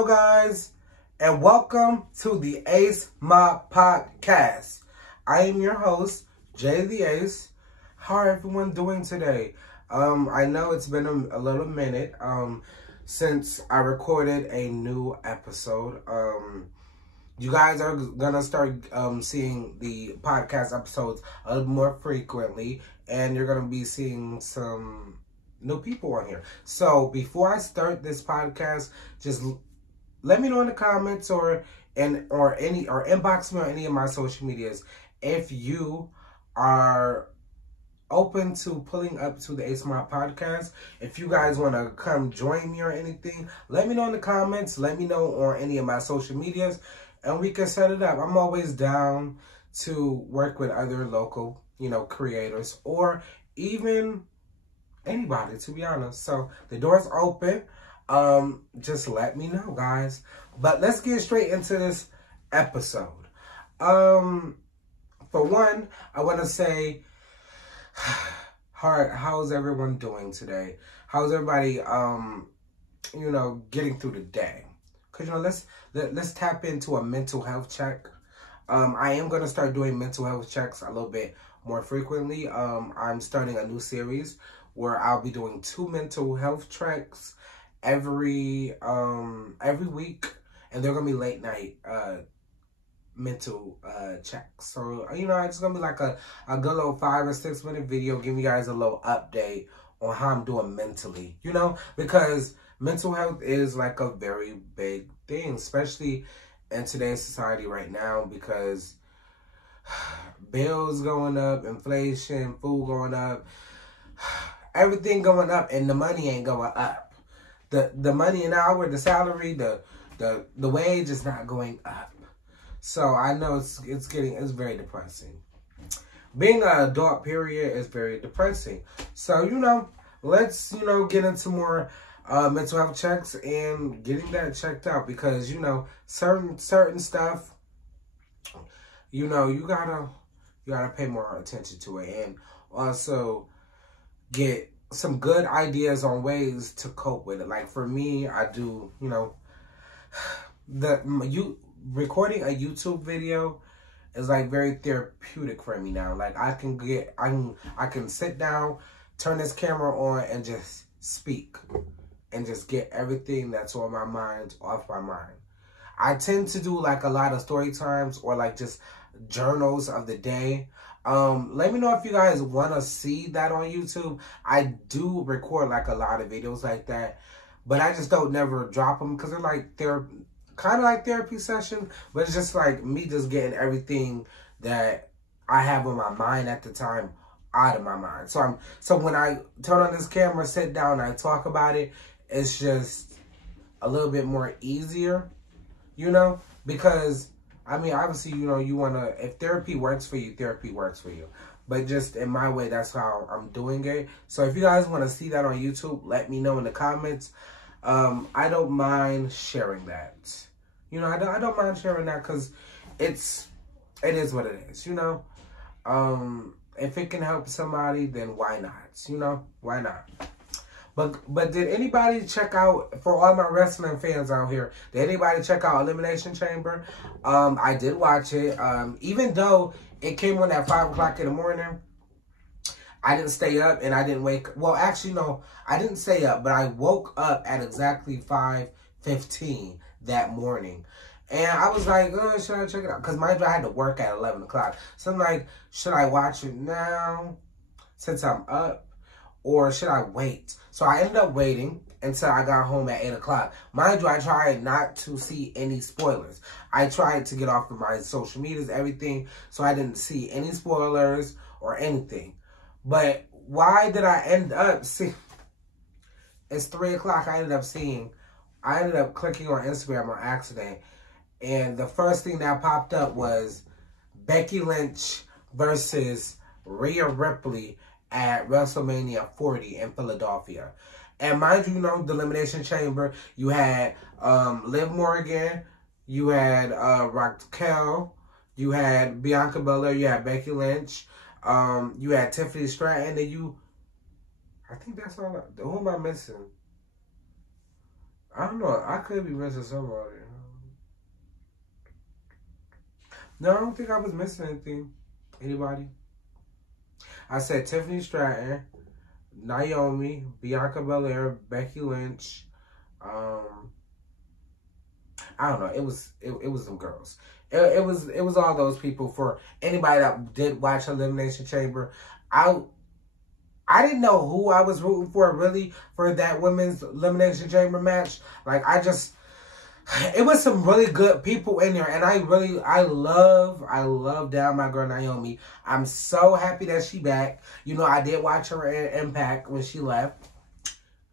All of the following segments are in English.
Hello guys, and welcome to the ACEMOBB podcast. I am your host, Jay the Ace. How are everyone doing today? I know it's been a little minute since I recorded a new episode. You guys are gonna start seeing the podcast episodes a little more frequently, and you're gonna be seeing some new people on here. So before I start this podcast, just let me know in the comments or inbox me on any of my social medias if you are open to pulling up to the ACEMOBB podcast. If you guys want to come join me or anything, let me know in the comments. Let me know on any of my social medias, and we can set it up. I'm always down to work with other local, creators, or even anybody, to be honest. So the door's open. Just let me know, guys. But let's get straight into this episode. For one, I want to say, how's everyone doing today? How's everybody, getting through the day? Because, let's tap into a mental health check. I am going to start doing mental health checks a little bit more frequently. I'm starting a new series where I'll be doing 2 mental health checks every week, and they're gonna be late night mental checks. So it's gonna be like a good little 5 or 6 minute video giving you guys a little update on how I'm doing mentally, because mental health is like a very big thing, especially in today's society right now, because bills going up, inflation, food going up, everything going up, and the money ain't going up. The money an hour, the salary, the wage is not going up. So I know it's very depressing. Being an adult, period, is very depressing. So let's get into more mental health checks and getting that checked out, because certain stuff, you gotta pay more attention to it, and also get some good ideas on ways to cope with it. Like for me, I do, recording a YouTube video is like very therapeutic for me now. Like I can sit down, turn this camera on, and just speak and just get everything that's on my mind off my mind. I tend to do like a lot of story times or like just journals of the day. Let me know if you guys want to see that on YouTube. I do record like a lot of videos like that, but I just don't never drop them because they're like kind of like therapy sessions, but it's just like me just getting everything that I have on my mind at the time out of my mind. So when I turn on this camera, sit down, and I talk about it, it's just a little bit more easier, because obviously, you want to, if therapy works for you, therapy works for you. But just in my way, that's how I'm doing it. So if you guys want to see that on YouTube, let me know in the comments. I don't mind sharing that. I don't mind sharing that because it is what it is, If it can help somebody, then why not? Why not? But did anybody check out, for all my wrestling fans out here, did anybody check out Elimination Chamber? I did watch it. Even though it came on at 5 o'clock in the morning, I didn't stay up and I didn't wake. Well, actually, no, I didn't stay up, but I woke up at exactly 5:15 that morning. And I was like, should I check it out? Because mind you, I had to work at 11 o'clock. So I'm like, should I watch it now since I'm up? Or should I wait? So I ended up waiting until I got home at 8 o'clock. Mind you, I tried not to see any spoilers. I tried to get off of my social medias, everything, so I didn't see any spoilers or anything. But why did I end up seeing? It's 3 o'clock. I ended up clicking on Instagram on accident. And the first thing that popped up was Becky Lynch versus Rhea Ripley at WrestleMania 40 in Philadelphia. And mind you, the Elimination Chamber, you had Liv Morgan, you had Raquel, you had Bianca Belair, you had Becky Lynch, you had Tiffany Stratton, and I think that's all. Who am I missing? I don't know. I could be missing somebody. No, I don't think I was missing anything. Anybody? I said Tiffany Stratton, Naomi, Bianca Belair, Becky Lynch. I don't know. It was some girls. It was all those people. For anybody that did watch Elimination Chamber, I didn't know who I was rooting for really for that women's Elimination Chamber match. Like it was some really good people in there, and I love down my girl Naomi. I'm so happy that she back. You know, I did watch her in Impact when she left.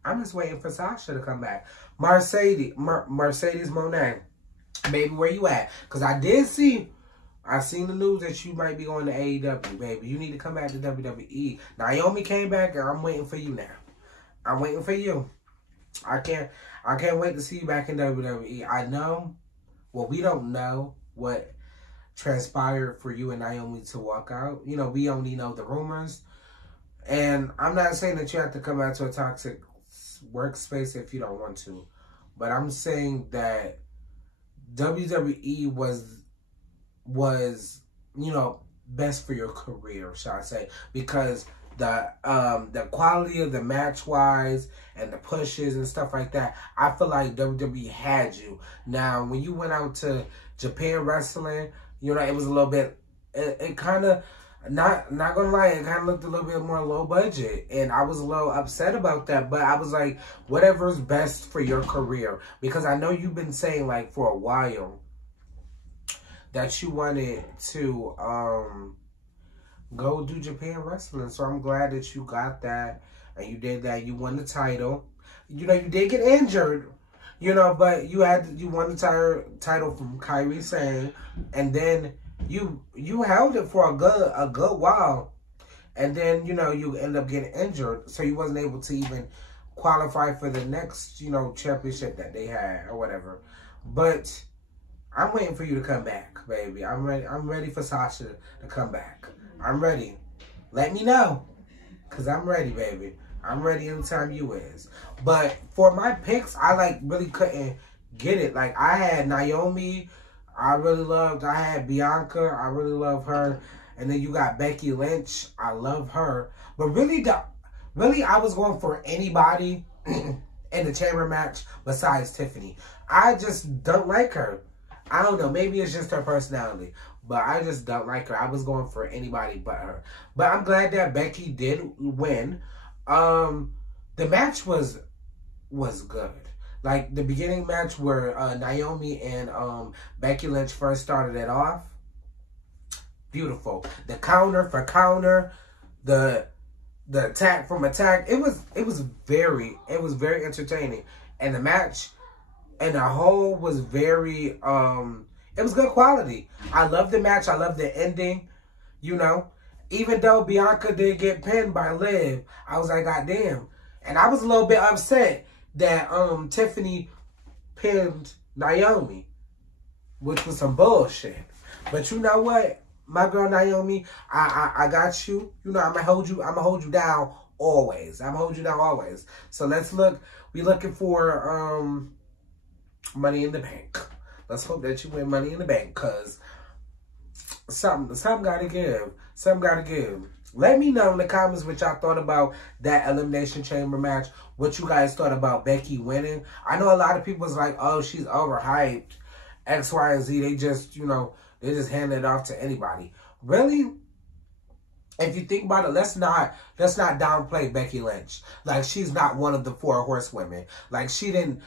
I'm just waiting for Sasha to come back. Mercedes Moné, baby, where you at? Because I seen the news that you might be going to AEW, baby. You need to come back to WWE. Naomi came back, and I'm waiting for you now. I'm waiting for you. I can't wait to see you back in WWE. I know, well, we don't know what transpired for you and Naomi to walk out. You know, we only know the rumors. And I'm not saying that you have to come out to a toxic workspace if you don't want to. But I'm saying that WWE was, you know, best for your career, shall I say. Because the quality of the match-wise and the pushes and stuff like that, I feel like WWE had you. Now, when you went out to Japan Wrestling, you know, it was a little bit, it kind of, not gonna lie, it kind of looked a little bit more low budget. And I was a little upset about that, but I was like, whatever's best for your career. Because I know you've been saying, like, for a while that you wanted to, go do Japan Wrestling. So I'm glad that you got that and you did that. You won the title. You know, you did get injured, you know, but you won the title from Kairi Sane, and then you held it for a good while, and then, you know, you end up getting injured, so you wasn't able to even qualify for the next, you know, championship that they had or whatever. But I'm waiting for you to come back, baby. I'm ready for Sasha to come back. I'm ready. Let me know. Because I'm ready, baby. I'm ready anytime you is. But for my picks, I really couldn't get it. Like, I had Naomi. I really loved. I had Bianca. I really love her. And then you got Becky Lynch. I love her. But really, I was going for anybody in the chamber match besides Tiffany. I just don't like her. I don't know. Maybe it's just her personality. But I just don't like her. I was going for anybody but her. But I'm glad that Becky did win. The match was good. Like, the beginning match where Naomi and Becky Lynch first started it off. Beautiful. The counter for counter. The attack from attack. It was very entertaining. And the match and the whole was very it was good quality. I love the match. I love the ending. You know, even though Bianca did get pinned by Liv, I was like, God damn. And I was a little bit upset that Tiffany pinned Naomi, which was some bullshit. But you know what, my girl Naomi, I got you. You know, I'm gonna hold you down always. I'm gonna hold you down always. So let's look. We looking for Money in the Bank. Let's hope that you win Money in the Bank, because something gotta give. Something gotta give. Let me know in the comments what y'all thought about that Elimination Chamber match. What you guys thought about Becky winning. I know a lot of people was like, oh, she's overhyped. X, Y, and Z. They just, you know, they just hand it off to anybody. Really? If you think about it, let's not downplay Becky Lynch. Like, she's not one of the 4 horsewomen. Like, she didn't,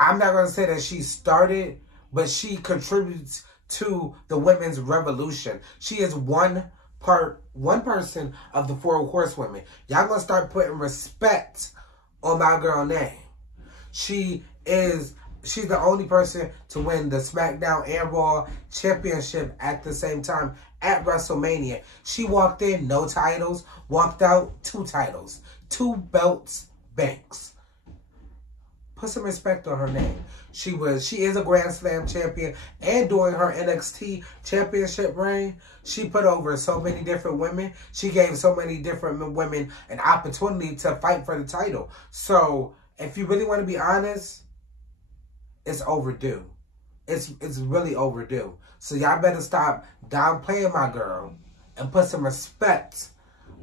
I'm not going to say that she started, but she contributes to the women's revolution. She is one person of the 4 horsewomen. Y'all gonna start putting respect on my girl name. She's the only person to win the SmackDown and Raw championship at the same time at WrestleMania. She walked in, no titles, walked out, 2 titles, 2 belts, banks. Put some respect on her name. She is a Grand Slam champion, and during her NXT championship reign, she put over so many different women. She gave so many different women an opportunity to fight for the title. So, if you really want to be honest, it's overdue. It's really overdue. So y'all better stop downplaying my girl and put some respect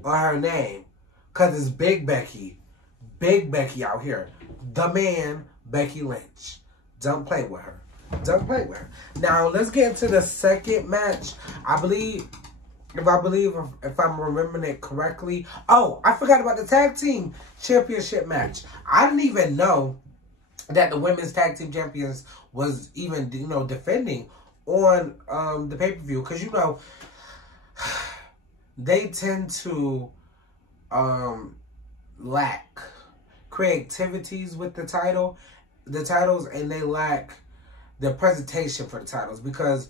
on her name. Because it's Big Becky. Big Becky out here. The man, Becky Lynch. Don't play with her. Don't play with her. Now, let's get into the second match. If I'm remembering it correctly. Oh, I forgot about the tag team championship match. I didn't even know that the women's tag team champions was even, defending on the pay-per-view. Because, they tend to lack creativities with the titles, and they lack the presentation for the titles. Because,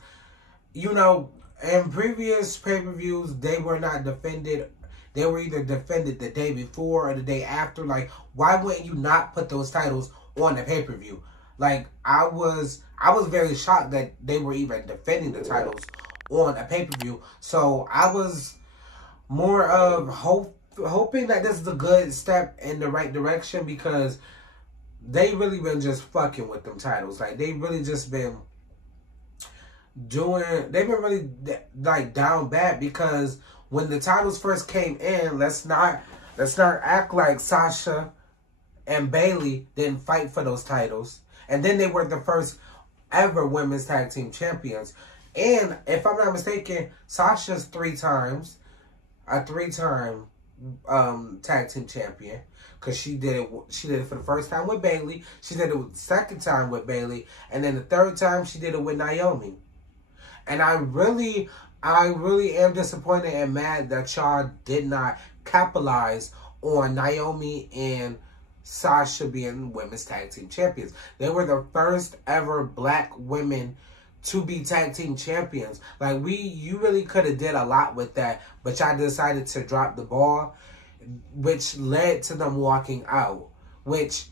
in previous pay-per-views, they were not defended. They were either defended the day before or the day after. Like, why wouldn't you not put those titles on the pay-per-view? Like, I was very shocked that they were even defending the titles on a pay-per-view. So I was more of hoping that this is a good step in the right direction, because they really been just fucking with them titles. Like, they really just been they've been really like down bad, because when the titles first came in, let's not act like Sasha and Bayley didn't fight for those titles. And then they were the first ever women's tag team champions. And if I'm not mistaken, Sasha's a three-time tag team champion, because she did it for the first time with Bayley, she did it the second time with Bayley, and then the third time she did it with Naomi. And I really am disappointed and mad that y'all did not capitalize on Naomi and Sasha being women's tag team champions. They were the first ever black women to be tag team champions. Like, you really could have did a lot with that, but y'all decided to drop the ball, which led to them walking out. Which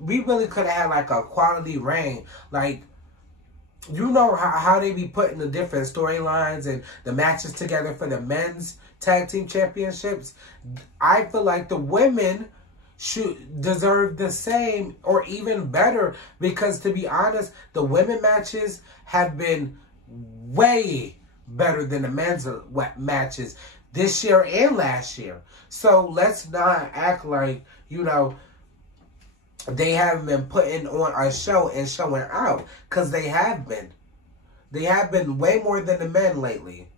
we really could have had like a quality reign. Like, how they be putting the different storylines and the matches together for the men's tag team championships. I feel like the women should deserve the same or even better, because to be honest, the women matches have been way better than the men's matches this year and last year. So let's not act like, they haven't been putting on a show and showing out, because they have been. They have been way more than the men lately.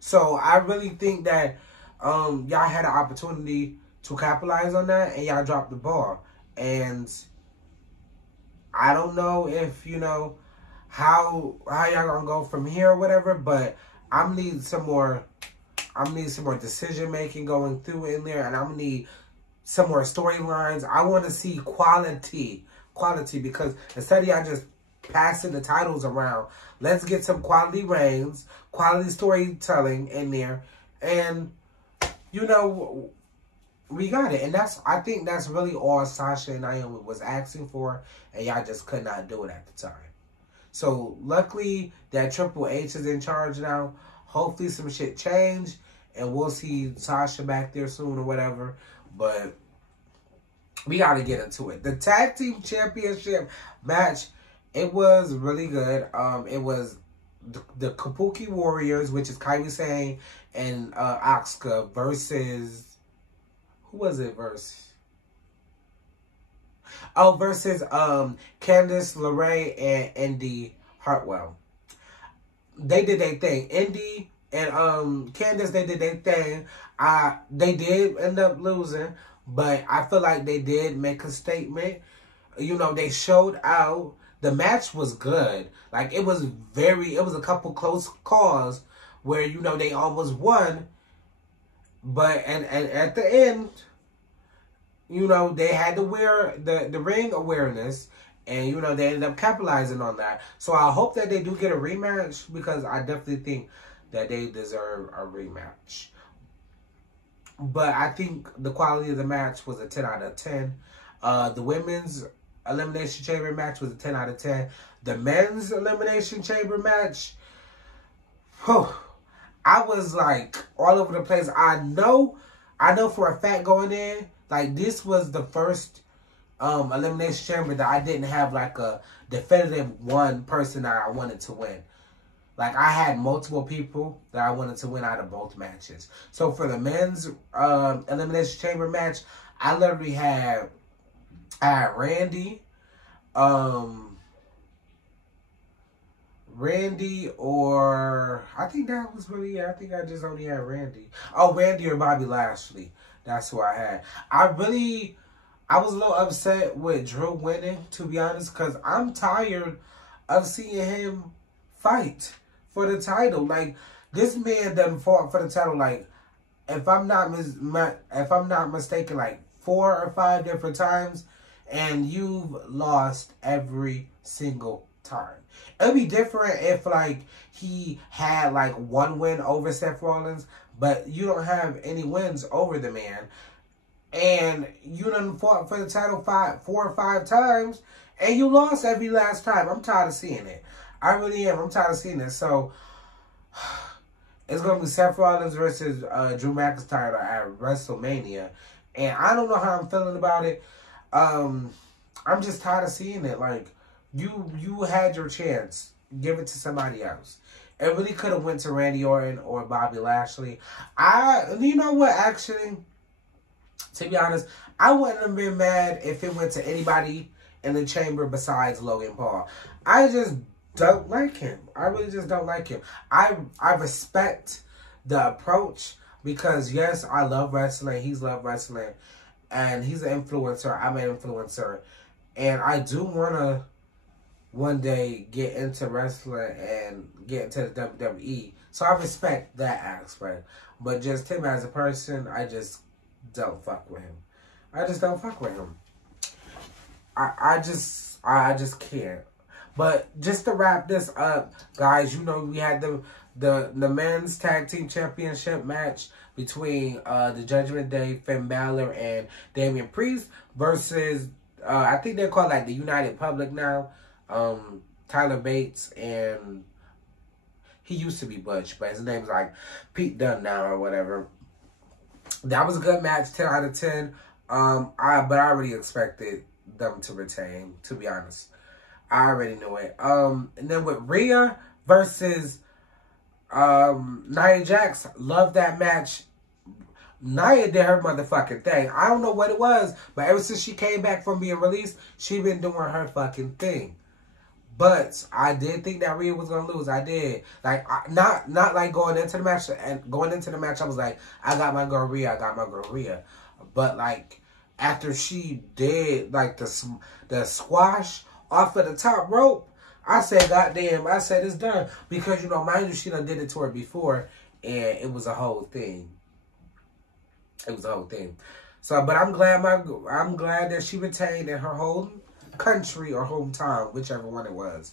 So I really think that y'all had an opportunity to capitalize on that, and y'all dropped the ball. And I don't know if, how y'all gonna go from here or whatever, but I'm need some more decision making going through in there, and I'm gonna need some more storylines. I want to see quality, because instead of y'all just passing the titles around, let's get some quality reigns, quality storytelling in there, and we got it. And I think that's really all Sasha and Naomi was asking for, and y'all just could not do it at the time. So luckily that Triple H is in charge now. Hopefully some shit changed, and we'll see Sasha back there soon or whatever. But we got to get into it. The tag team championship match, it was really good. It was the Kabuki Warriors, which is Kairi Sane and Asuka, versus, who was it versus? Oh, versus Candice LeRae and Indy Hartwell. They did their thing. Indy and Candice, they did their thing. They did end up losing, but I feel like they did make a statement. They showed out. The match was good. Like, it was a couple close calls where, they almost won. But, and at the end, they had to wear the ring awareness, and, they ended up capitalizing on that. So I hope that they do get a rematch, because I definitely think that they deserve a rematch. But I think the quality of the match was a 10 out of 10. The women's Elimination Chamber match was a 10 out of 10. The men's Elimination Chamber match, I was like all over the place. I know for a fact going in, like, this was the first Elimination Chamber that I didn't have like a definitive one person that I wanted to win. Like, I had multiple people that I wanted to win out of both matches. So for the men's Elimination Chamber match, I literally had Randy, Randy, or I think that was really it. I think I just only had Randy. Oh, Randy or Bobby Lashley. That's who I had. I was a little upset with Drew winning, to be honest, because I'm tired of seeing him fight for the title. Like, this man done fought for the title, like, if I'm not mistaken, like 4 or 5 different times, and you've lost every single time. It would be different if, like, he had, like, 1 win over Seth Rollins, but you don't have any wins over the man. And you done fought for the title 4 or 5 times, and you lost every last time. I'm tired of seeing it. I really am. I'm tired of seeing it. So, it's going to be Seth Rollins versus Drew McIntyre at WrestleMania. And I don't know how I'm feeling about it. I'm just tired of seeing it. Like, you had your chance. Give it to somebody else. It really could have went to Randy Orton or Bobby Lashley. You know what, actually, to be honest, I wouldn't have been mad if it went to anybody in the chamber besides Logan Paul. I just don't like him. I really just don't like him. I respect the approach because, yes, I love wrestling. He's loved wrestling. And he's an influencer. I'm an influencer. And I do want to one day get into wrestling and get into the WWE. So I respect that aspect. But just him as a person, I just don't fuck with him. I just don't fuck with him. I just can't. But just to wrap this up, guys, you know, we had the men's tag team championship match between the Judgment Day, Finn Balor, and Damian Priest versus I think they're called like the United Public now. Tyler Bates, and he used to be Butch, but his name's like Pete Dunne now or whatever. That was a good match, 10 out of 10. But I already expected them to retain, to be honest. I already knew it. And then with Rhea versus Nia Jax, love that match. Nia did her motherfucking thing. I don't know what it was, but ever since she came back from being released, she been doing her fucking thing. But I did think that Rhea was gonna lose. I did. Like, not like going into the match. And going into the match, I was like, I got my girl Rhea. I got my girl Rhea. But like after she did like the squash off of the top rope, I said, goddamn, I said it's done. Because, you know, mind you, she done did it to her before, and it was a whole thing. It was a whole thing. So, but I'm glad that she retained in her home country or hometown, whichever one it was.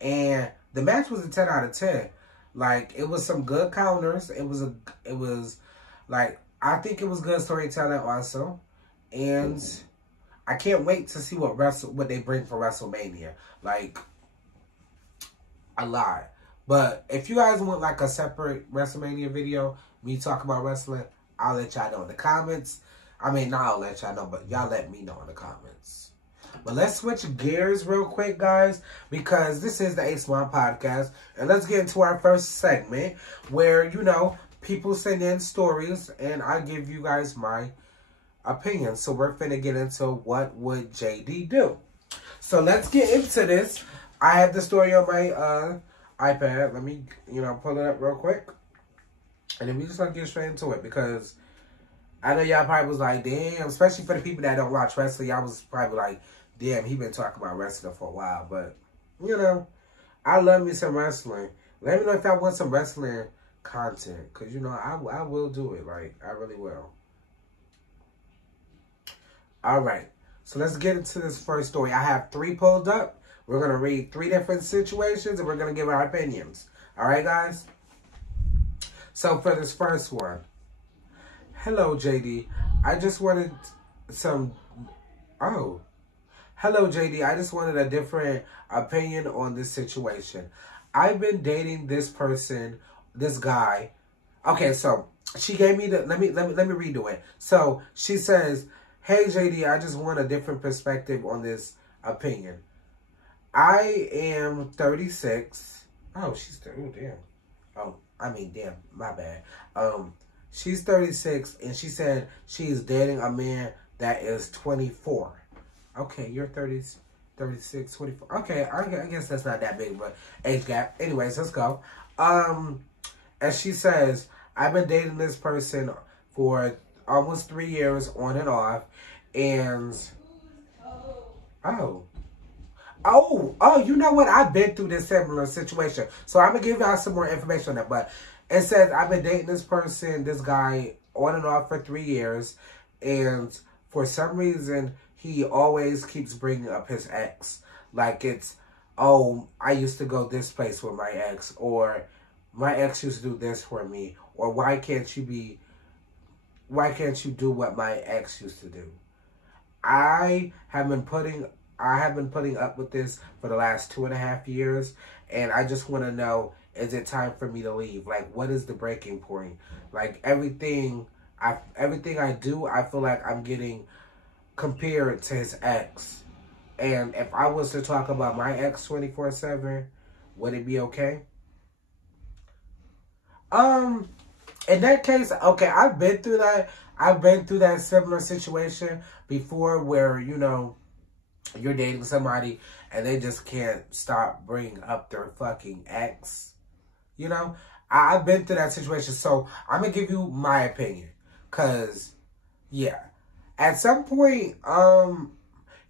And the match was a 10 out of 10. Like, it was some good counters. It was like, I think it was good storytelling also. And I can't wait to see what they bring for WrestleMania. Like, a lot. But if you guys want like a separate WrestleMania video, me talk about wrestling, I'll let y'all know in the comments. I mean, not I'll let y'all know, but y'all let me know in the comments. But let's switch gears real quick, guys, because this is the ACEMOBB podcast. And let's get into our first segment where, you know, people send in stories and I give you guys my opinion. So we're finna get into what would JD do. So let's get into this. I have the story on my iPad. Let me, you know, pull it up real quick. And then we just gonna get straight into it because I know y'all probably was like, damn, especially for the people that don't watch wrestling, y'all was probably like, damn, he been talking about wrestling for a while. But, you know, I love me some wrestling. Let me know if y'all want some wrestling content. Because, you know, I will do it. Like, I really will. All right. So let's get into this first story. I have 3 pulled up. We're going to read 3 different situations and we're going to give our opinions. All right, guys? So for this first one. Hello, JD. I just wanted some... Oh. Hello, JD. I just wanted a different opinion on this situation. I've been dating this person, this guy. Okay, so she gave me the... Let me redo it. So she says, Hey JD, I just want a different perspective on this opinion. I am 36. Oh, she's 30. Oh, damn. Oh, I mean, damn. My bad. She's 36, and she said she's dating a man that is 24. Okay, you're 30, 36, 24. Okay, I guess that's not that big of an age gap. Anyways, let's go. And she says, I've been dating this person for almost 3 years on and off, and you know what? I've been through this similar situation. So I'm going to give y'all some more information on that. But it says I've been dating this person, this guy, on and off for 3 years. And for some reason, he always keeps bringing up his ex. Like it's, oh, I used to go this place with my ex. Or my ex used to do this for me. Or why can't you do what my ex used to do? I have been putting up with this for the last 2.5 years, and I just want to know, is it time for me to leave? Like, what is the breaking point? Like, everything I do, I feel like I'm getting compared to his ex. And if I was to talk about my ex 24/7, would it be okay? In that case, okay, I've been through that. I've been through that similar situation before where, you know, you're dating somebody and they just can't stop bringing up their fucking ex. You know, I've been through that situation. So I'm going to give you my opinion. Because, yeah, at some point,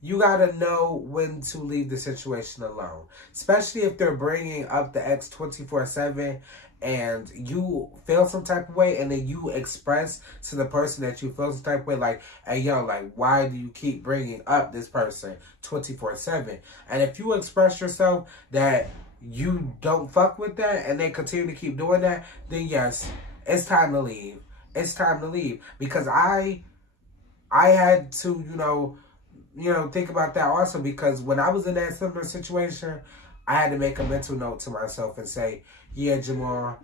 you got to know when to leave the situation alone. Especially if they're bringing up the ex 24/7 and you feel some type of way, and then you express to the person that you feel some type of way, like, hey, yo, like, why do you keep bringing up this person 24/7? And if you express yourself that you don't fuck with that, and they continue to keep doing that, then yes, it's time to leave. It's time to leave. Because I had to, you know, think about that also, because when I was in that similar situation, I had to make a mental note to myself and say, yeah, Jamal,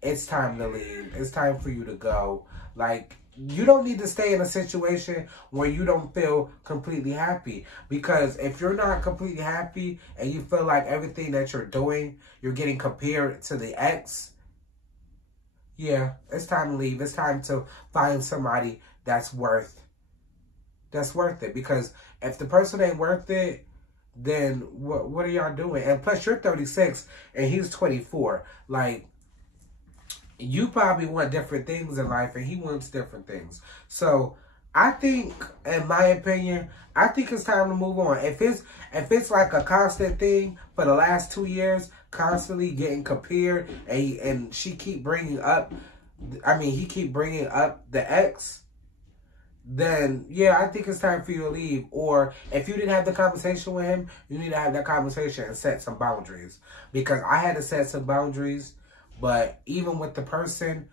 it's time to leave. It's time for you to go. Like, you don't need to stay in a situation where you don't feel completely happy. Because if you're not completely happy and you feel like everything that you're doing, you're getting compared to the ex, yeah, it's time to leave. It's time to find somebody that's worth it. Because if the person ain't worth it, then what are y'all doing? And plus, you're 36 and he's 24. Like, you probably want different things in life and he wants different things. So I think, in my opinion, I think it's time to move on. If it's like a constant thing for the last 2 years, constantly getting compared, and he keep bringing up the ex, then yeah, I think it's time for you to leave. Or if you didn't have the conversation with him, you need to have that conversation and set some boundaries. Because I had to set some boundaries, but even with the person,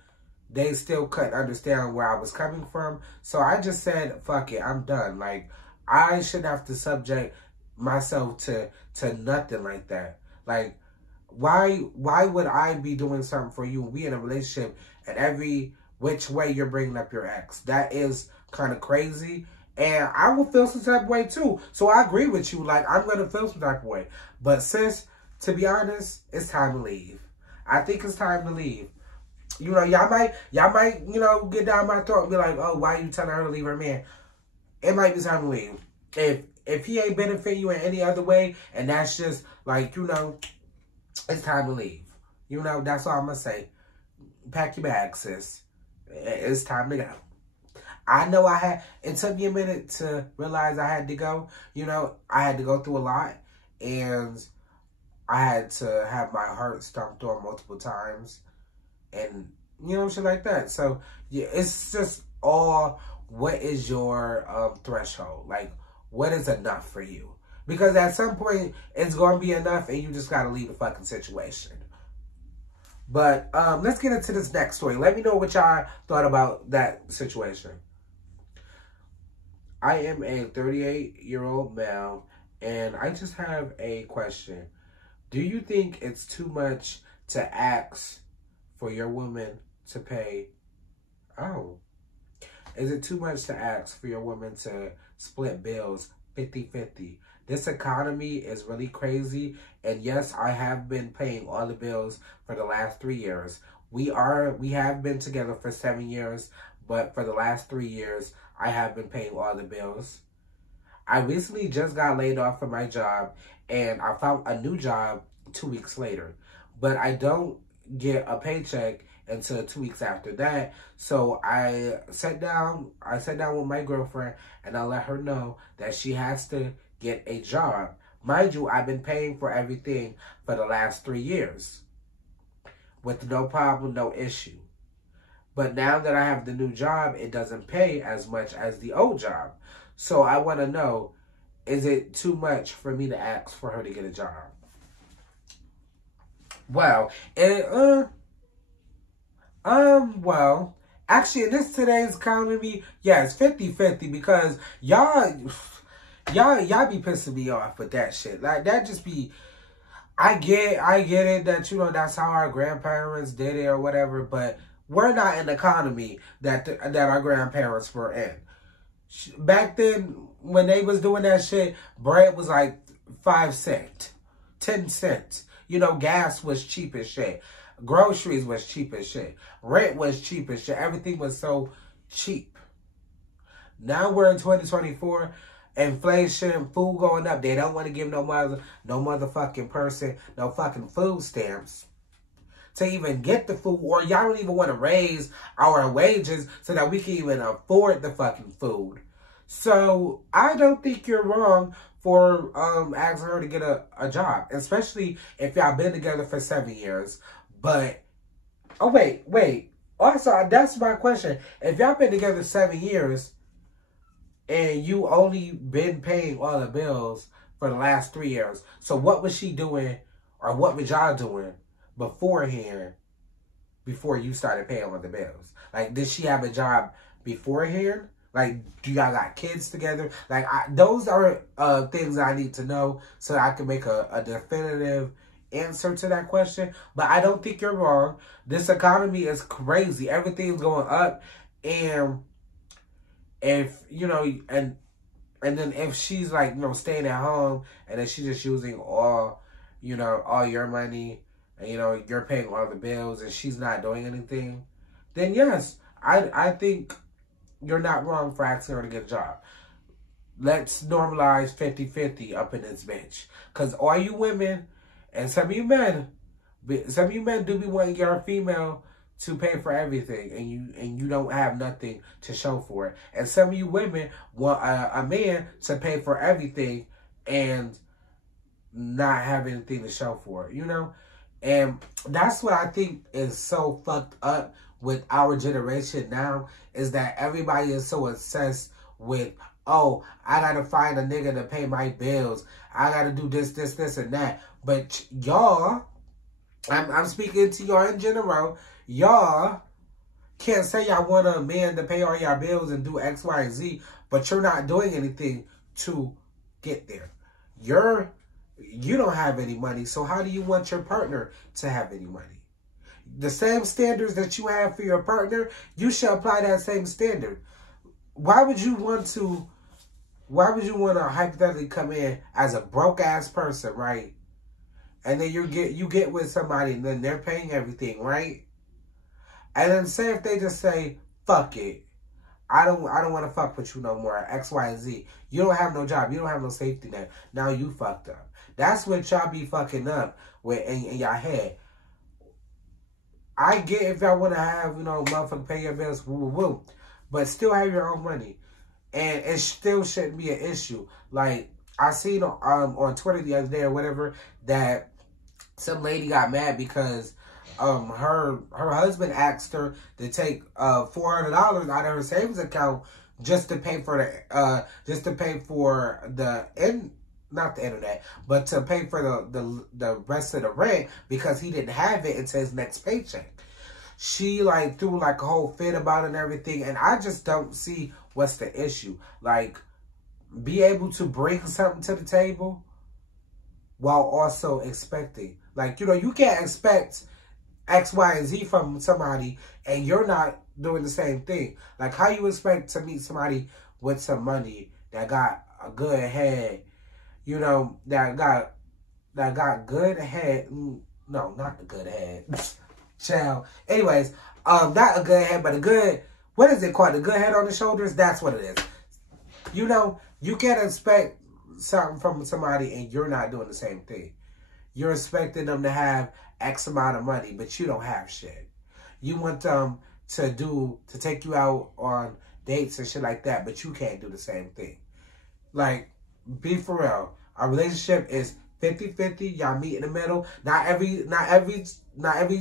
they still couldn't understand where I was coming from. So I just said, fuck it, I'm done. Like, I shouldn't have to subject myself to nothing like that. Like, why would I be doing something for you? We in a relationship, and every which way you're bringing up your ex. That is kind of crazy. And I will feel some type of way too. So I agree with you. Like, I'm going to feel some type of way. But sis, to be honest, it's time to leave. I think it's time to leave. You know, y'all might, you know, get down my throat and be like, oh, why are you telling her to leave her man? It might be time to leave. If he ain't benefiting you in any other way, and that's just like, you know, it's time to leave. You know, that's all I'm going to say. Pack your bags, sis. It's time to go. I know it took me a minute to realize I had to go. You know, I had to go through a lot, and I had to have my heart stomped on multiple times, and, you know, shit like that. So, yeah, it's just all, what is your threshold? Like, what is enough for you? Because at some point, it's going to be enough, and you just got to leave the fucking situation. But let's get into this next story. Let me know what y'all thought about that situation. I am a 38-year-old male, and I just have a question. Do you think it's too much to ask for your woman to pay? Oh. Is it too much to ask for your woman to split bills 50-50? This economy is really crazy. And yes, I have been paying all the bills for the last 3 years. We have been together for 7 years, but for the last 3 years, I have been paying all the bills. I recently just got laid off from my job, and I found a new job 2 weeks later. But I don't get a paycheck until 2 weeks after that. So I sat down with my girlfriend, and I let her know that she has to get a job. Mind you, I've been paying for everything for the last 3 years with no problem, no issue. But now that I have the new job, it doesn't pay as much as the old job. So I want to know, is it too much for me to ask for her to get a job? Well, well, actually, in this today's economy, yeah, it's 50-50 because y'all be pissing me off with that shit. Like, that just be, I get it that, you know, that's how our grandparents did it or whatever, but we're not in the economy that our grandparents were in. Back then, when they was doing that shit, bread was like 5 cents, 10 cents. You know, gas was cheap as shit. Groceries was cheap as shit. Rent was cheap as shit. Everything was so cheap. Now we're in 2024. Inflation, food going up. They don't want to give no motherfucking person no fucking food stamps to even get the food. Or y'all don't even want to raise our wages so that we can even afford the fucking food. So I don't think you're wrong for asking her to get a job, especially if y'all been together for 7 years. But, oh, wait. Also, that's my question. If y'all been together 7 years and you only been paying all the bills for the last 3 years, so what was she doing, or what was y'all doing beforehand, before you started paying all the bills? Like, did she have a job beforehand? Like, do y'all got kids together? Like, those are things I need to know so I can make a definitive answer to that question. But I don't think you're wrong. This economy is crazy. Everything's going up. And if, you know, and then if she's like, you know, staying at home and then she's just using all, you know, all your money and, you know, you're paying all the bills and she's not doing anything, then yes, I think you're not wrong for asking her to get a job. Let's normalize 50-50 up in this bitch. Because all you women and some of you men do be wanting your female to pay for everything, and you don't have nothing to show for it. And some of you women want a man to pay for everything and not have anything to show for it, you know? And that's what I think is so fucked up with our generation now, is that everybody is so obsessed with, oh, I gotta find a nigga to pay my bills. I gotta do this, and that. But y'all, I'm speaking to y'all in general, y'all can't say y'all want a man to pay all y'all bills and do X, Y, and Z, but you're not doing anything to get there. You don't have any money, so how do you want your partner to have any money? The same standards that you have for your partner, you should apply that same standard. Why would you want to hypothetically come in as a broke ass person, right? And then you get with somebody and then they're paying everything, right? And then say if they just say, fuck it, I don't want to fuck with you no more, X, Y, and Z. You don't have no job. You don't have no safety net. Now you fucked up. That's what y'all be fucking up with in y'all head. I get if y'all want to have, you know, motherfucker pay your bills, woo. But still have your own money. And it still shouldn't be an issue. Like, I seen on Twitter the other day or whatever that some lady got mad because her husband asked her to take $400 out of her savings account just to pay for not the internet, but to pay for the rest of the rent because he didn't have it until his next paycheck. She like threw like a whole fit about it and everything, and I just don't see what's the issue. Like, be able to bring something to the table while also expecting. Like, you know, you can't expect X, Y, and Z from somebody and you're not doing the same thing. Like, how you expect to meet somebody with some money that got a good head, you know, that got good head. No, not a good head. Child. Anyways, not a good head, but a good, what is it called? A good head on the shoulders? That's what it is. You know, you can't expect something from somebody and you're not doing the same thing. You're expecting them to have X amount of money, but you don't have shit. You want them to take you out on dates and shit like that, but you can't do the same thing. Like, be for real. A relationship is 50-50. Y'all meet in the middle. Not every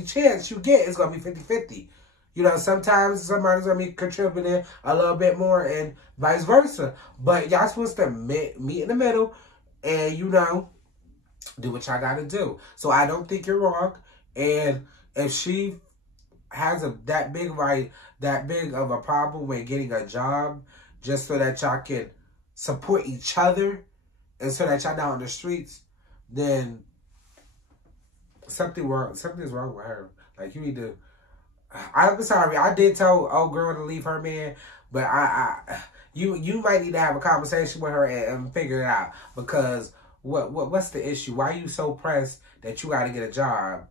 chance you get is gonna be 50-50. You know, sometimes somebody's gonna be contributing a little bit more and vice versa. But y'all supposed to meet in the middle and, you know, do what y'all gotta do. So I don't think you're wrong. And if she has that big of a problem with getting a job just so that y'all can support each other and so that y'all not on the streets, then something's wrong with her. Like, you need to. I'm sorry, I did tell old girl to leave her man, but you might need to have a conversation with her and figure it out, because what's the issue? Why are you so pressed that you got to get a job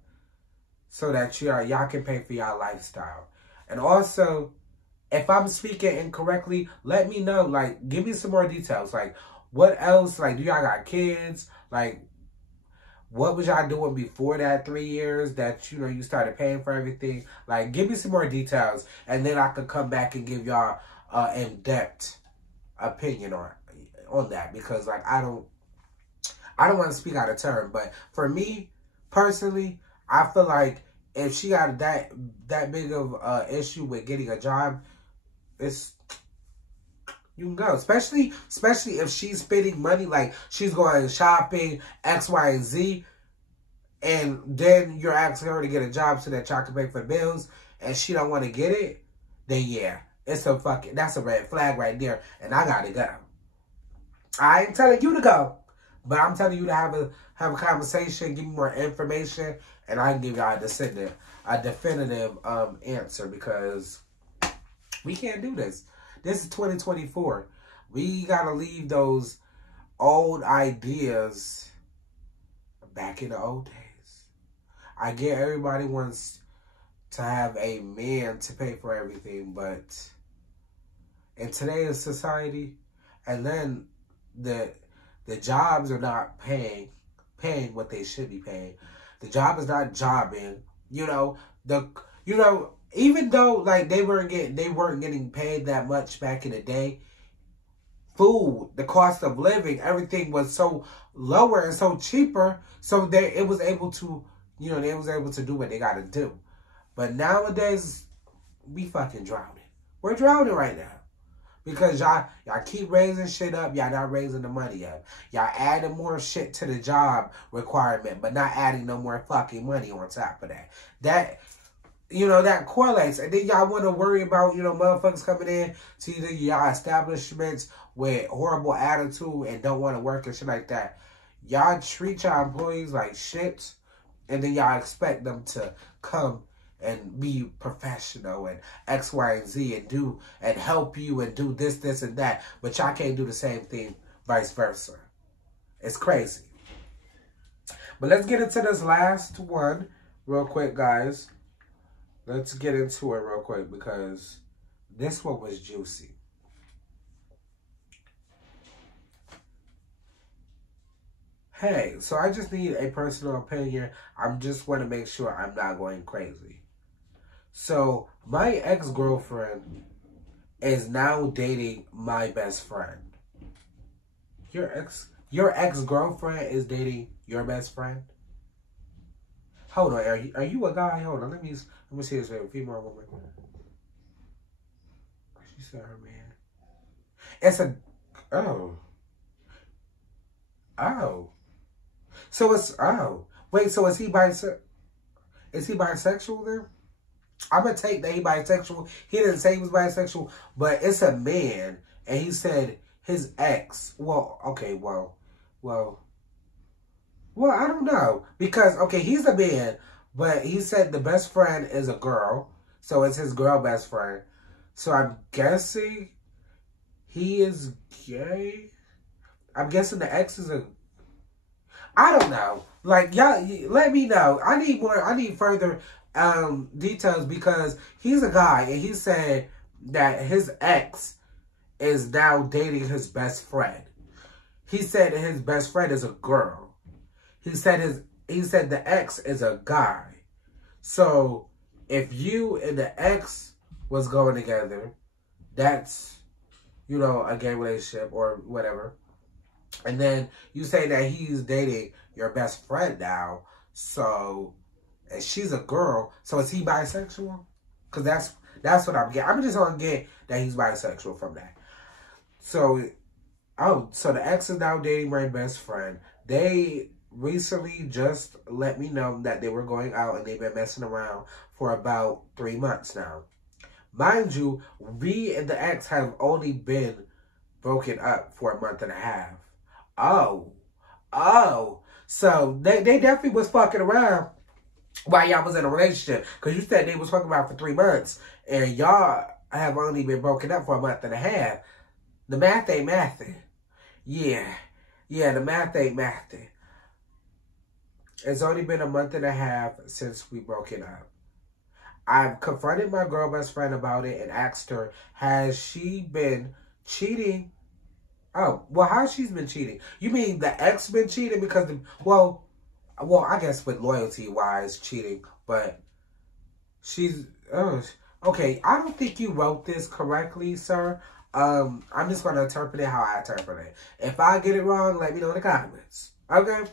so that y'all can pay for y'all lifestyle? And also, if I'm speaking incorrectly, let me know. Like, give me some more details. Like, what else? Like, do y'all got kids? Like, what was y'all doing before that 3 years that, you know, you started paying for everything? Like, give me some more details, and then I could come back and give y'all in-depth opinion on that, because, like, I don't want to speak out of turn, but for me personally, I feel like if she got that big of issue with getting a job, you can go. Especially if she's spending money, like she's going shopping, X, Y, and Z, and then you're asking her to get a job so that y'all can pay for the bills, and she don't want to get it, then yeah, that's a red flag right there, and I gotta go. I ain't telling you to go, but I'm telling you to have a conversation, give me more information, and I can give y'all a definitive answer, because we can't do this. This is 2024. We gotta leave those old ideas back in the old days. I get everybody wants to have a man to pay for everything, but in today's society, and then the jobs are not paying what they should be paying. The job is not jobbing. You know, even though like they weren't getting paid that much back in the day, food, the cost of living, everything was so lower and so cheaper, so they was able to do what they gotta do. But nowadays, we fucking drowning. We're drowning right now. Because y'all keep raising shit up, y'all not raising the money up. Y'all adding more shit to the job requirement, but not adding no more fucking money on top of that. That correlates. And then y'all want to worry about, motherfuckers coming in to y'all establishments with horrible attitude and don't want to work and shit like that. Y'all treat y'all employees like shit, and then y'all expect them to come and be professional and X, Y, and Z and help you and do this, and that. But y'all can't do the same thing vice versa. It's crazy. But let's get into this last one real quick, guys. Let's get into it real quick because this one was juicy. Hey, so I just need a personal opinion. I just want to make sure I'm not going crazy. So, my ex-girlfriend is now dating my best friend. Your ex-girlfriend is dating your best friend? Hold on, are you a guy? Hold on, let me see this female woman. She said her man. Wait, so is he bisexual? Is he bisexual then? I'm going to take that he bisexual. He didn't say he was bisexual, but it's a man. And he said his ex. Well, I don't know. Because, okay, he's a man, But he said the best friend is a girl. So it's his girl best friend. So I'm guessing he is gay. I'm guessing the ex is a... I don't know. Like, y'all, let me know. I need further details because he's a guy and he said that his ex is now dating his best friend. He said his best friend is a girl. He said the ex is a guy. So if you and the ex was going together, that's, you know, a gay relationship or whatever. And then you say that he's dating your best friend now. So, and she's a girl. So is he bisexual? Because that's what I'm getting. I'm just going to get that he's bisexual from that. So, so the ex is now dating my best friend. They recently just let me know that they were going out and they've been messing around for about 3 months now. Mind you, we and the ex have only been broken up for a month and a half. Oh. So they definitely was fucking around while y'all was in a relationship. Because you said they was fucking around for 3 months. And y'all have only been broken up for a month and a half. The math ain't mathing. Yeah, the math ain't mathing. It's only been a month and a half since we broken up. I've confronted my girl best friend about it and asked her, has she been cheating? Oh, well, how she's been cheating? You mean the ex been cheating because well, I guess with loyalty-wise cheating, but she's, okay, I don't think you wrote this correctly, sir. I'm just going to interpret it how I interpret it. If I get it wrong, let me know in the comments. Okay?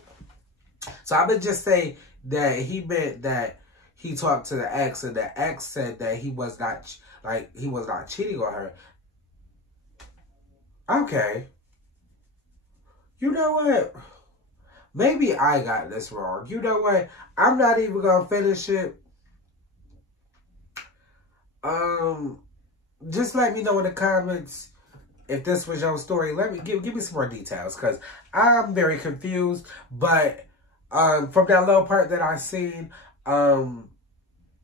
So I would just say that he meant that he talked to the ex and the ex said that he was not cheating on her. Okay. You know what? Maybe I got this wrong. You know what? I'm not even going to finish it. Just let me know in the comments if this was your story. Let me give me some more details because I'm very confused. But from that little part that I seen,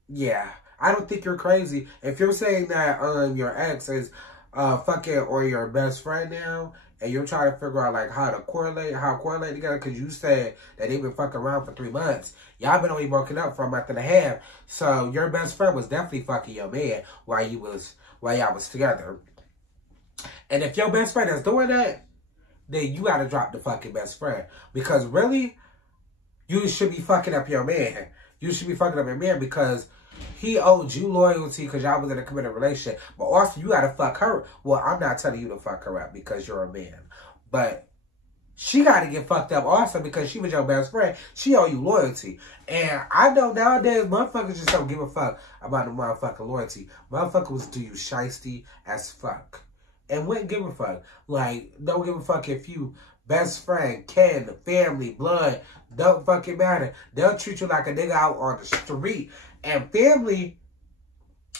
yeah, I don't think you're crazy. If you're saying that your ex is fucking or your best friend now, and you're trying to figure out like how correlate together, because you said that they've been fucking around for 3 months. Y'all been only broken up for a month and a half. So your best friend was definitely fucking your man while y'all was together. And if your best friend is doing that, then you gotta drop the fucking best friend. Because really, you should be fucking up your man. You should be fucking up your man because he owed you loyalty because y'all was in a committed relationship. But also, you gotta fuck her. Well, I'm not telling you to fuck her up because you're a man. But she gotta get fucked up also because she was your best friend. She owe you loyalty. And I know nowadays, motherfuckers just don't give a fuck about the motherfucking loyalty. Motherfuckers do you shiesty as fuck. And wouldn't give a fuck. Like, don't give a fuck if you best friend, kin, family, blood, don't fucking matter. They'll treat you like a nigga out on the street. And family,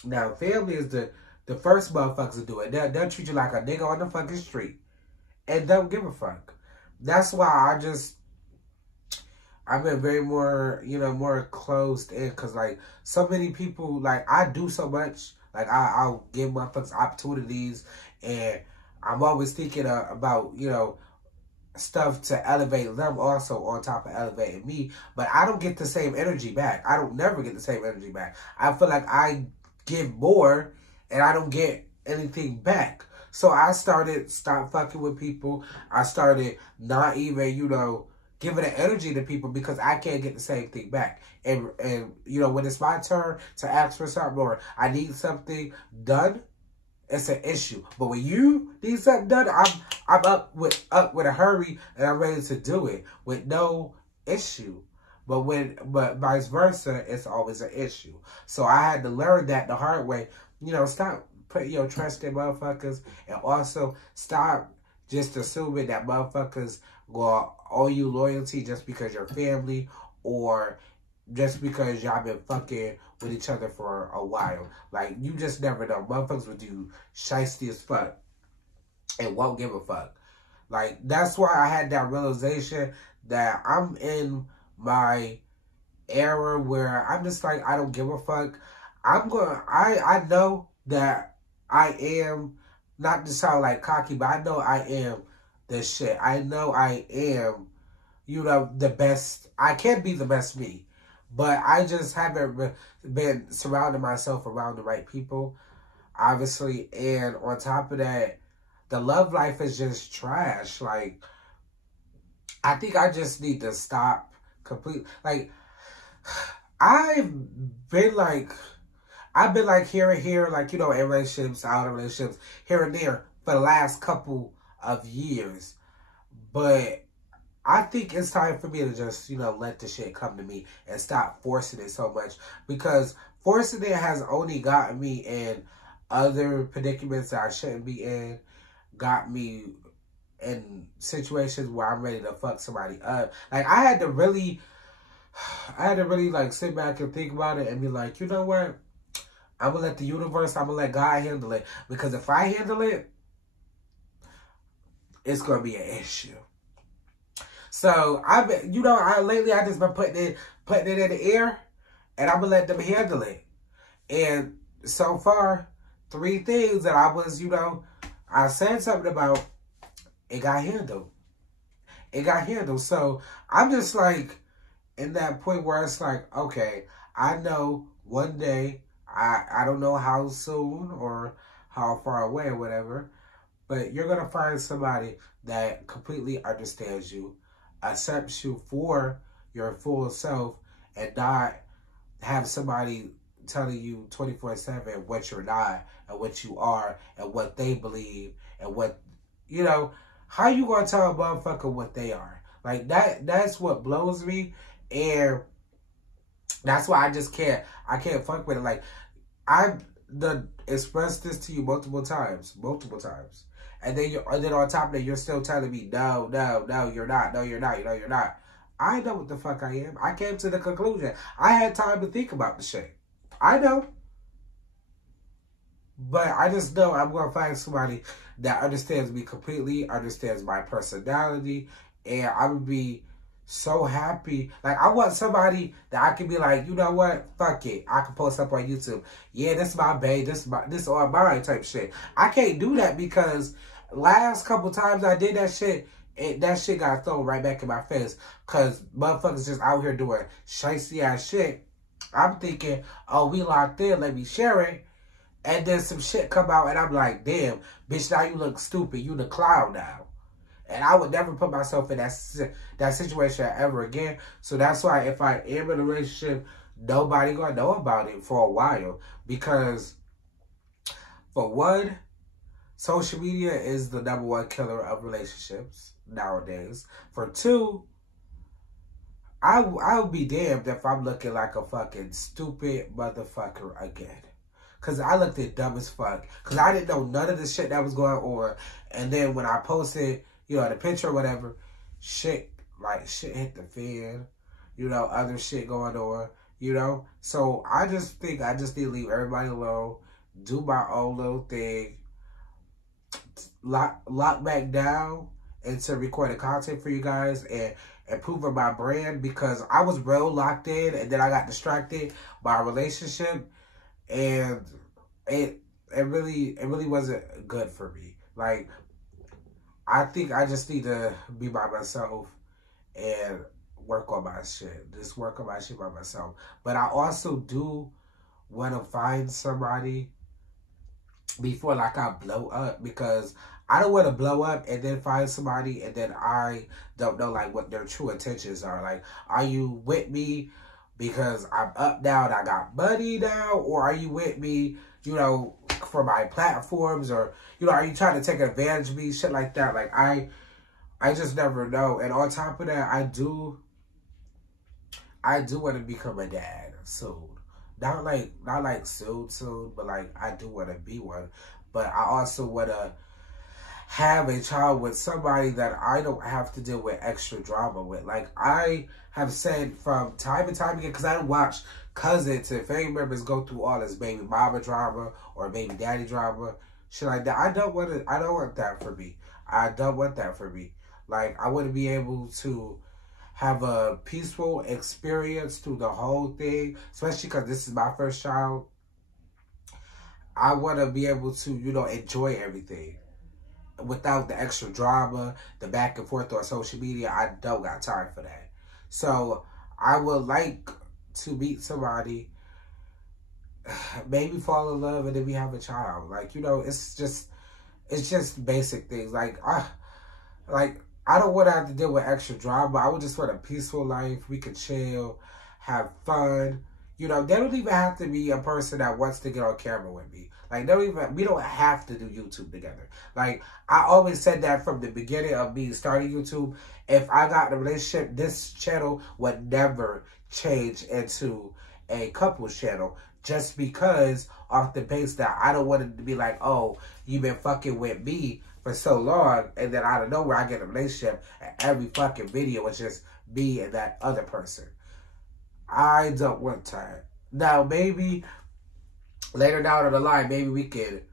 now family is the first motherfuckers to do it. They'll treat you like a nigga on the fucking street. And don't give a fuck. That's why I've been very more, more closed in. Because, like, so many people, like, I do so much. Like, I'll give motherfuckers opportunities. And I'm always thinking about, stuff to elevate them also on top of elevating me. But I don't get the same energy back. I don't never get the same energy back. I feel like I give more and I don't get anything back. So I stop fucking with people. I started not even, giving the energy to people because I can't get the same thing back. And when it's my turn to ask for something or I need something done, it's an issue. But when you need something done, I'm up with a hurry and I'm ready to do it with no issue. But vice versa, it's always an issue. So I had to learn that the hard way. Stop putting your trust in motherfuckers and also stop just assuming that motherfuckers will owe you loyalty just because you're family or just because y'all been fucking with each other for a while. Like, you just never know. Motherfuckers will do shiesty as fuck and won't give a fuck. Like, that's why I had that realization that I'm in my era where I'm just like, I don't give a fuck. I know that I am, not to sound like cocky, but I know I am the shit. I know I am, you know, the best. I can be the best me. But I just haven't been surrounding myself around the right people, obviously. And on top of that, the love life is just trash. Like, I think I just need to stop completely. Like, I've been like here and here, like, you know, in relationships, out of relationships, here and there for the last couple of years. But I think it's time for me to just, you know, let the shit come to me and stop forcing it so much. Because forcing it has only gotten me in other predicaments that I shouldn't be in. Got me in situations where I'm ready to fuck somebody up. Like, I had to really like sit back and think about it and be like, you know what? I'm going to let the universe, I'm going to let God handle it. Because if I handle it, it's going to be an issue. So, lately I just been putting it in the air, and I'm going to let them handle it. And so far, 3 things that I was, you know, I said something about, it got handled. It got handled. So, I'm just like, in that point where it's like, okay, I know one day, I don't know how soon or how far away or whatever, but you're going to find somebody that completely understands you, accepts you for your full self, and not have somebody telling you 24/7 what you're not and what you are and what they believe and what, you know, how you going to tell a motherfucker what they are? Like, that's what blows me, and that's why I can't fuck with it. Like, I've expressed this to you multiple times. And then on top of that, you're still telling me, no, you're not. No, you're not. I know what the fuck I am. I came to the conclusion. I had time to think about the shit. I know. But I just know I'm going to find somebody that understands me completely, understands my personality, and I would be so happy. Like, I want somebody that I can be like, you know what? Fuck it. I can post up on YouTube. Yeah, this is my babe. This all mine type shit. I can't do that because last couple times I did that shit, that shit got thrown right back in my face. Because motherfuckers just out here doing shicey ass shit. I'm thinking, oh, we locked in. Let me share it. And then some shit come out and I'm like, damn, bitch, now you look stupid. You the clown now. And I would never put myself in that situation ever again. So that's why if I am in a relationship, nobody gonna know about it for a while. Because, for one, social media is the #1 killer of relationships nowadays. For 2, I would be damned if I'm looking like a fucking stupid motherfucker again. Because I looked at dumb as fuck. Because I didn't know none of the shit that was going on. And then when I posted, you know, the picture or whatever, shit hit the fan. You know, other shit going on, you know. So I just think I just need to leave everybody alone, do my own little thing, lock back down into recording content for you guys and improving my brand, because I was real locked in and then I got distracted by a relationship, and it really wasn't good for me. Like, I think I just need to be by myself and work on my shit. Just work on my shit by myself. But I also do want to find somebody before, like, I blow up. Because I don't want to blow up and then find somebody and then I don't know, like, what their true intentions are. Like, are you with me because I'm up now and I got money now? Or are you with me, you know, for my platforms? Or, you know, are you trying to take advantage of me? Shit like that. Like, I just never know. And on top of that, I do want to become a dad soon. Not like soon, but like I do want to be one. But I also want to have a child with somebody that I don't have to deal with extra drama with. Like, I have said from time to time again, because I don't watch cousins and family members go through all this baby mama drama or baby daddy drama, shit like that. I don't want that for me. I don't want that for me. Like, I want to be able to have a peaceful experience through the whole thing, especially because this is my first child. I want to be able to, you know, enjoy everything without the extra drama, the back and forth on social media. I don't got time for that. So I would like to meet somebody, maybe fall in love, and then we have a child. Like, you know, it's just basic things. Like I don't want to have to deal with extra drama. I would just want a peaceful life. We could chill, have fun. You know, they don't even have to be a person that wants to get on camera with me. Like, we don't have to do YouTube together. Like, I always said that from the beginning of me starting YouTube. If I got in a relationship, this channel would never change into a couples channel. Just because off the base that I don't want it to be like, oh, you've been fucking with me for so long, and then out of nowhere I get a relationship, and every fucking video is just me and that other person. I don't want that. Now, maybe later down the line, maybe we could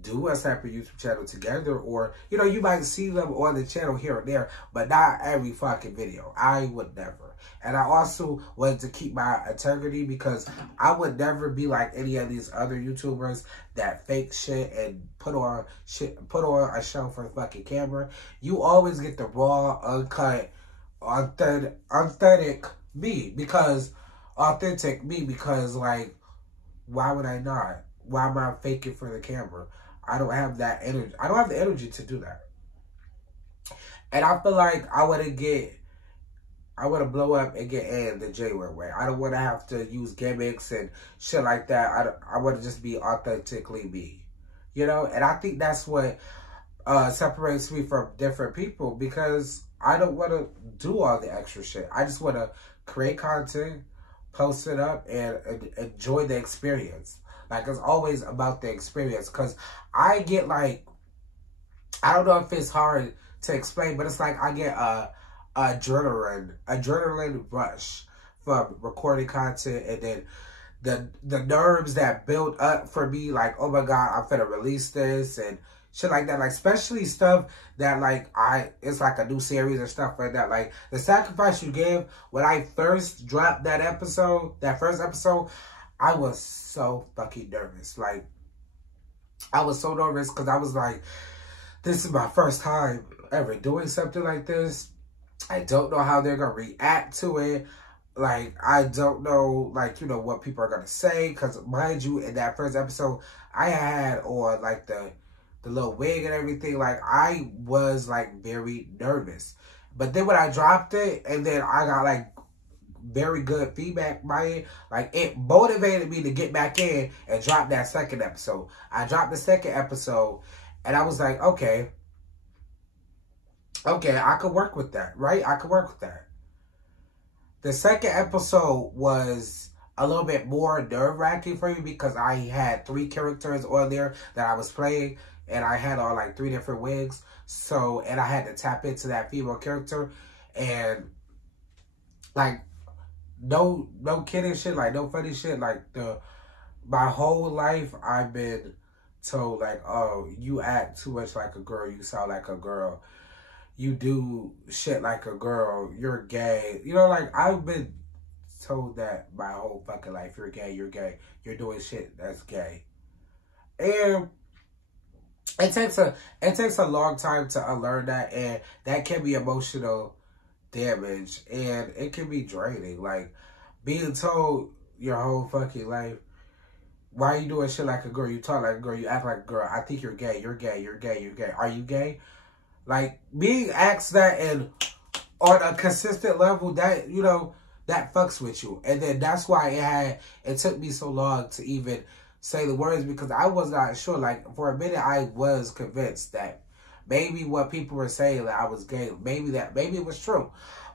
do a separate YouTube channel together, or, you know, you might see them on the channel here and there, but not every fucking video. I would never. And I also wanted to keep my integrity, because I would never be like any of these other YouTubers that fake shit and put on a show for fucking camera. You always get the raw, uncut, authentic me, because like, why would I not? Why am I faking for the camera? I don't have that energy. I don't have the energy to do that. And I feel like I want to blow up and get in the genuine way. I don't want to have to use gimmicks and shit like that. I want to just be authentically me. You know? And I think that's what separates me from different people, because I don't want to do all the extra shit. I just want to create content, post it up, and enjoy the experience. Like, it's always about the experience, because I get, like, I don't know if it's hard to explain, but it's like I get a adrenaline rush from recording content, and then the nerves that build up for me, like, oh my God, I'm finna release this and shit like that. Like, especially stuff that, like, it's like a new series and stuff like that. Like, the sacrifice you give, when I first dropped that first episode, I was so fucking nervous. Like, I was so nervous, because I was like, this is my first time ever doing something like this. I don't know how they're going to react to it. Like, I don't know, like, you know, what people are going to say. Because, mind you, in that first episode, I had on, like, the little wig and everything. Like, I was, like, very nervous. But then when I dropped it, and then I got, like, very good feedback by it, like, it motivated me to get back in and drop that second episode. I dropped the second episode, and I was like, okay, I could work with that, right? I could work with that. The second episode was a little bit more nerve-wracking for me, because I had 3 characters on there that I was playing, and I had on, like, 3 different wigs. So, and I had to tap into that female character, and, like, no kidding shit, like, no funny shit. Like, my whole life I've been told, like, oh, you act too much like a girl, you sound like a girl, you do shit like a girl, you're gay. You know, like, I've been told that my whole fucking life. You're gay, you're doing shit that's gay. And it takes a long time to unlearn that, and that can be emotional damage, and it can be draining. Like, being told your whole fucking life, why are you doing shit like a girl, you talk like a girl, you act like a girl, I think you're gay, you're gay, are you gay? Like, being asked that, and on a consistent level, that, you know, that fucks with you. And then that's why it took me so long to even say the words, because I was not sure. Like, for a minute, I was convinced that maybe what people were saying, that I was gay, maybe it was true.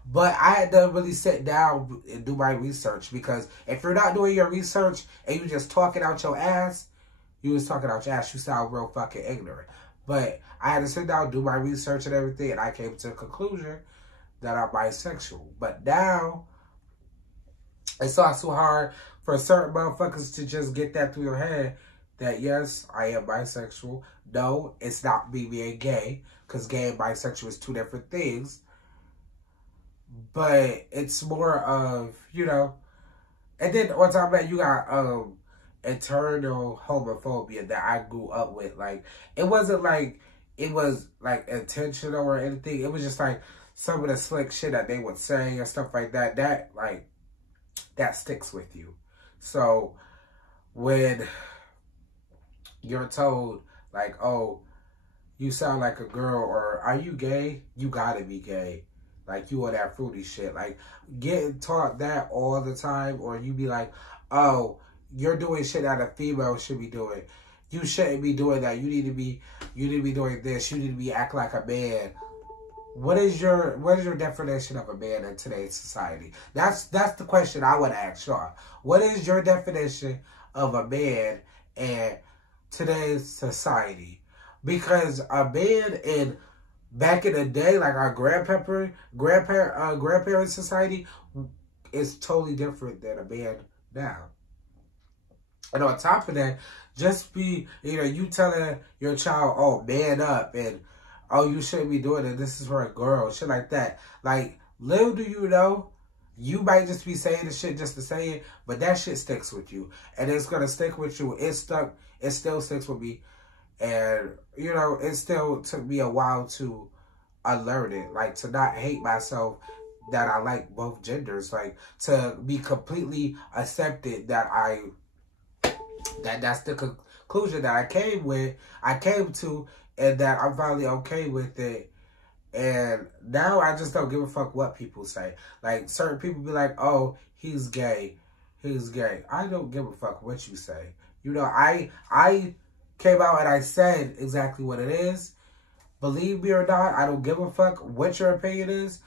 But I had to really sit down and do my research, because if you're not doing your research and you just talking out your ass, you sound real fucking ignorant. But I had to sit down, do my research and everything, and I came to a conclusion that I'm bisexual. But now, it's also hard for certain motherfuckers to just get that through your head, that yes, I am bisexual. No, it's not me being gay, because gay and bisexual is 2 different things. But it's more of, you know, and then on top of that, you got internal homophobia that I grew up with. Like, it wasn't like it was like intentional or anything. It was just like some of the slick shit that they would say and stuff like that. That like that sticks with you. So when you're told like, oh, you sound like a girl, or are you gay? You gotta be gay. Like, you on that fruity shit. Like, getting taught that all the time, or you be like, oh, you're doing shit that a female should be doing. You shouldn't be doing that. You need to be doing this. You need to be acting like a man. What is your definition of a man in today's society? That's the question I would ask y'all. What is your definition of a man in today's society? Because a man in back in the day, like our grandparent society, is totally different than a man now. And on top of that, just be, you know, you telling your child, oh, man up, and oh, you shouldn't be doing it, this is for a girl, shit like that. Like, little do you know, you might just be saying the shit just to say it, but that shit sticks with you. And it's going to stick with you. It still sticks with me. And, you know, it still took me a while to unlearn it. Like, to not hate myself that I like both genders. Like, to be completely accepted that that's the conclusion that I came to, and that I'm finally okay with it. And now I just don't give a fuck what people say. Like, certain people be like, oh, he's gay. He's gay. I don't give a fuck what you say. You know, I came out and I said exactly what it is. Believe me or not, I don't give a fuck what your opinion is.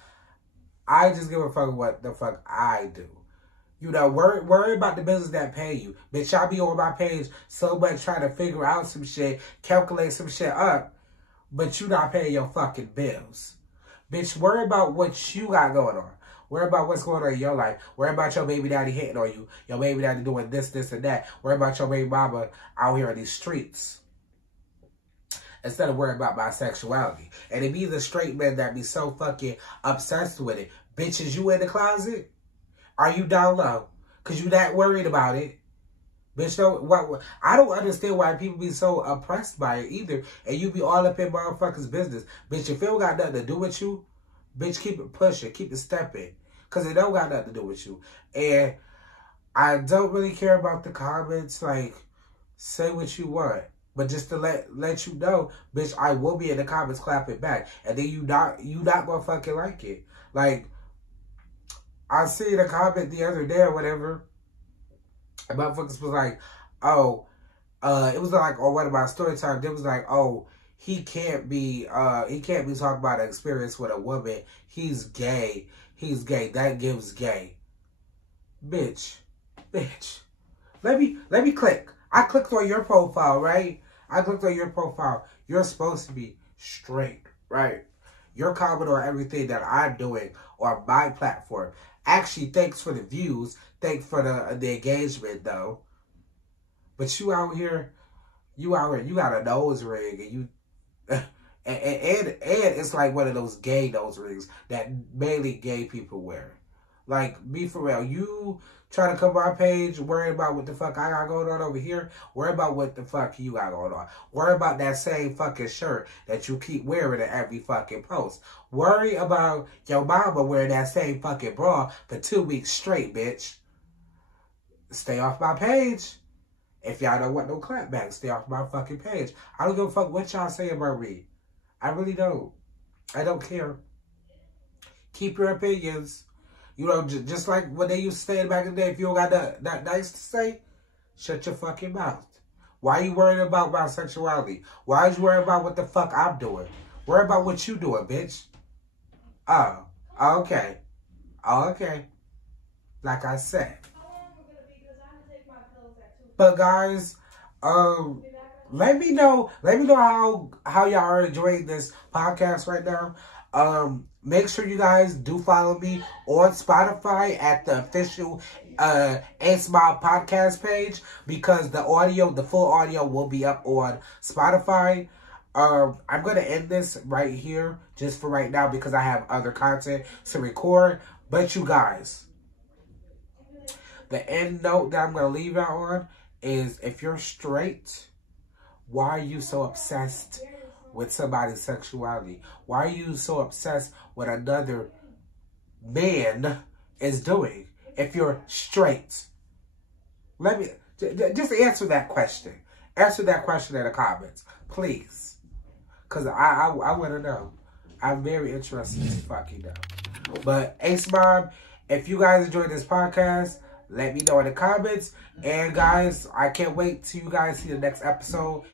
I just give a fuck what the fuck I do. You know, worry about the business that pay you. Bitch, y'all be on my page so much trying to figure out some shit, calculate some shit up, but you not paying your fucking bills. Bitch, worry about what you got going on. Worry about what's going on in your life. Worry about your baby daddy hitting on you. Your baby daddy doing this, this, and that. Worry about your baby mama out here in these streets. Instead of worrying about my sexuality. And it be the straight men that be so fucking obsessed with it. Bitch, is you in the closet? Are you down low? Because you that worried about it. Bitch, I don't understand why people be so oppressed by it either. And you be all up in motherfuckers' business. Bitch, if it don't got nothing to do with you, bitch, keep it pushing. Keep it stepping. Because it don't got nothing to do with you. And I don't really care about the comments. Like, say what you want. But just to let you know, bitch, I will be in the comments clapping back. And then you not gonna fucking like it. Like, I seen a comment the other day or whatever. And motherfuckers was like, oh, it was like on one of my story times, it was like, oh, he can't be talking about an experience with a woman. He's gay. He's gay. That gives gay. Bitch. Let me click. I clicked on your profile, right? I clicked on your profile. You're supposed to be straight, right? You're commenting on everything that I'm doing on my platform. Actually, thanks for the views. Thanks for the engagement, though. But you out here, you got a nose ring, and you, and it's like one of those gay nose rings that mainly gay people wear. Like, be for real. You try to come on my page, worry about what the fuck I got going on over here. Worry about what the fuck you got going on. Worry about that same fucking shirt that you keep wearing in every fucking post. Worry about your mama wearing that same fucking bra for 2 weeks straight, bitch. Stay off my page. If y'all don't want no clapback, stay off my fucking page. I don't give a fuck what y'all say about me. I really don't. I don't care. Keep your opinions. You know, just like when they used to say back in the day, if you don't got that nice to say, shut your fucking mouth. Why are you worried about my sexuality? Why are you worried about what the fuck I'm doing? Worry about what you doing, bitch. Oh, okay. Oh, okay. Like I said. But guys, let me know how y'all are enjoying this podcast right now. Make sure you guys do follow me on Spotify at the official ACEMOBB podcast page, because the full audio will be up on Spotify. I'm going to end this right here just for right now because I have other content to record. But you guys, the end note that I'm going to leave out on is if you're straight, why are you so obsessed with somebody's sexuality? Why are you so obsessed with another man is doing if you're straight? Let me just answer that question. Answer that question in the comments, please. Because I want to know. I'm very interested to fucking know. But ACEMOBB, if you guys enjoyed this podcast, let me know in the comments. And guys, I can't wait till you guys see the next episode.